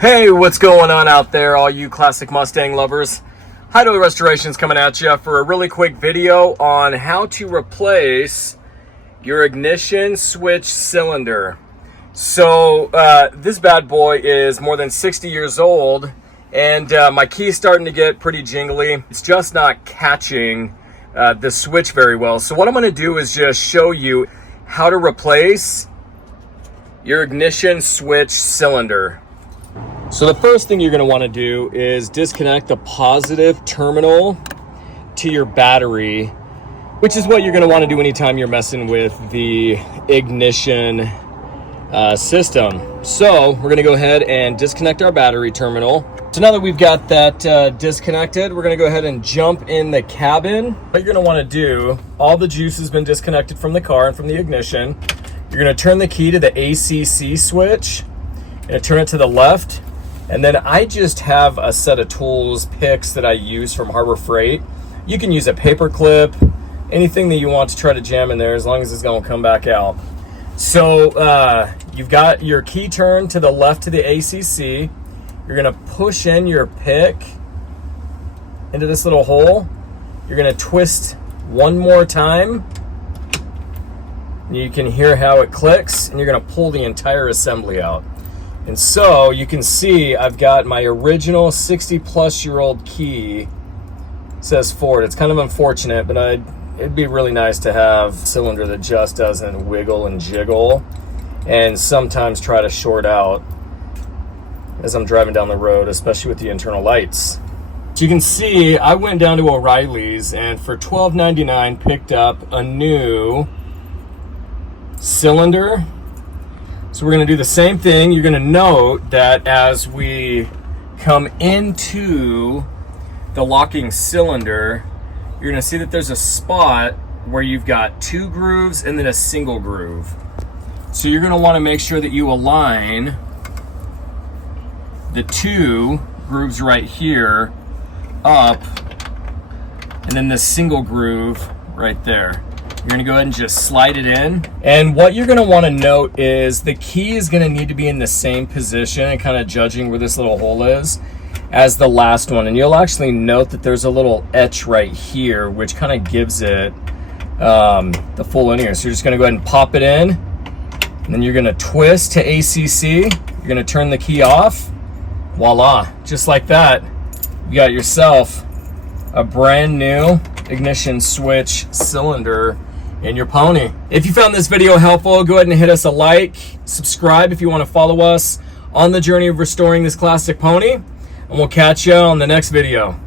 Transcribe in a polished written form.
Hey, what's going on out there, all you classic Mustang lovers? Hideaway Restoration's coming at you for a really quick video on how to replace your ignition switch cylinder. So this bad boy is more than 60 years old, and my key's starting to get pretty jingly. It's just not catching the switch very well. So what I'm going to do is just show you how to replace your ignition switch cylinder. So the first thing you're going to want to do is disconnect the positive terminal to your battery, which is what you're going to want to do anytime you're messing with the ignition system. So we're going to go ahead and disconnect our battery terminal. So now that we've got that disconnected, we're going to go ahead and jump in the cabin. What you're going to want to do, all the juice has been disconnected from the car and from the ignition. You're going to turn the key to the ACC switch and turn it to the left. And then I just have a set of tools, picks that I use from Harbor Freight. You can use a paper clip, anything that you want to try to jam in there, as long as it's going to come back out. So you've got your key turned to the left to the ACC. You're going to push in your pick into this little hole. You're going to twist one more time. You can hear how it clicks, and you're going to pull the entire assembly out. And so you can see I've got my original 60-plus-year-old key. It says Ford. It's kind of unfortunate, but it'd be really nice to have a cylinder that just doesn't wiggle and jiggle and sometimes try to short out as I'm driving down the road, especially with the internal lights. So you can see I went down to O'Reilly's and for $12.99 picked up a new cylinder. So we're going to do the same thing. You're going to note that as we come into the locking cylinder, you're going to see that there's a spot where you've got two grooves and then a single groove. So you're going to want to make sure that you align the two grooves right here up, and then the single groove right there. You're going to go ahead and just slide it in. And what you're going to want to note is the key is going to need to be in the same position, and kind of judging where this little hole is, as the last one. And you'll actually note that there's a little etch right here, which kind of gives it the full linear. So you're just going to go ahead and pop it in. And then you're going to twist to ACC. You're going to turn the key off. Voila. Just like that, you got yourself a brand new ignition switch cylinder in your pony. If you found this video helpful, go ahead and hit us a like, subscribe if you want to follow us on the journey of restoring this classic pony, and we'll catch you on the next video.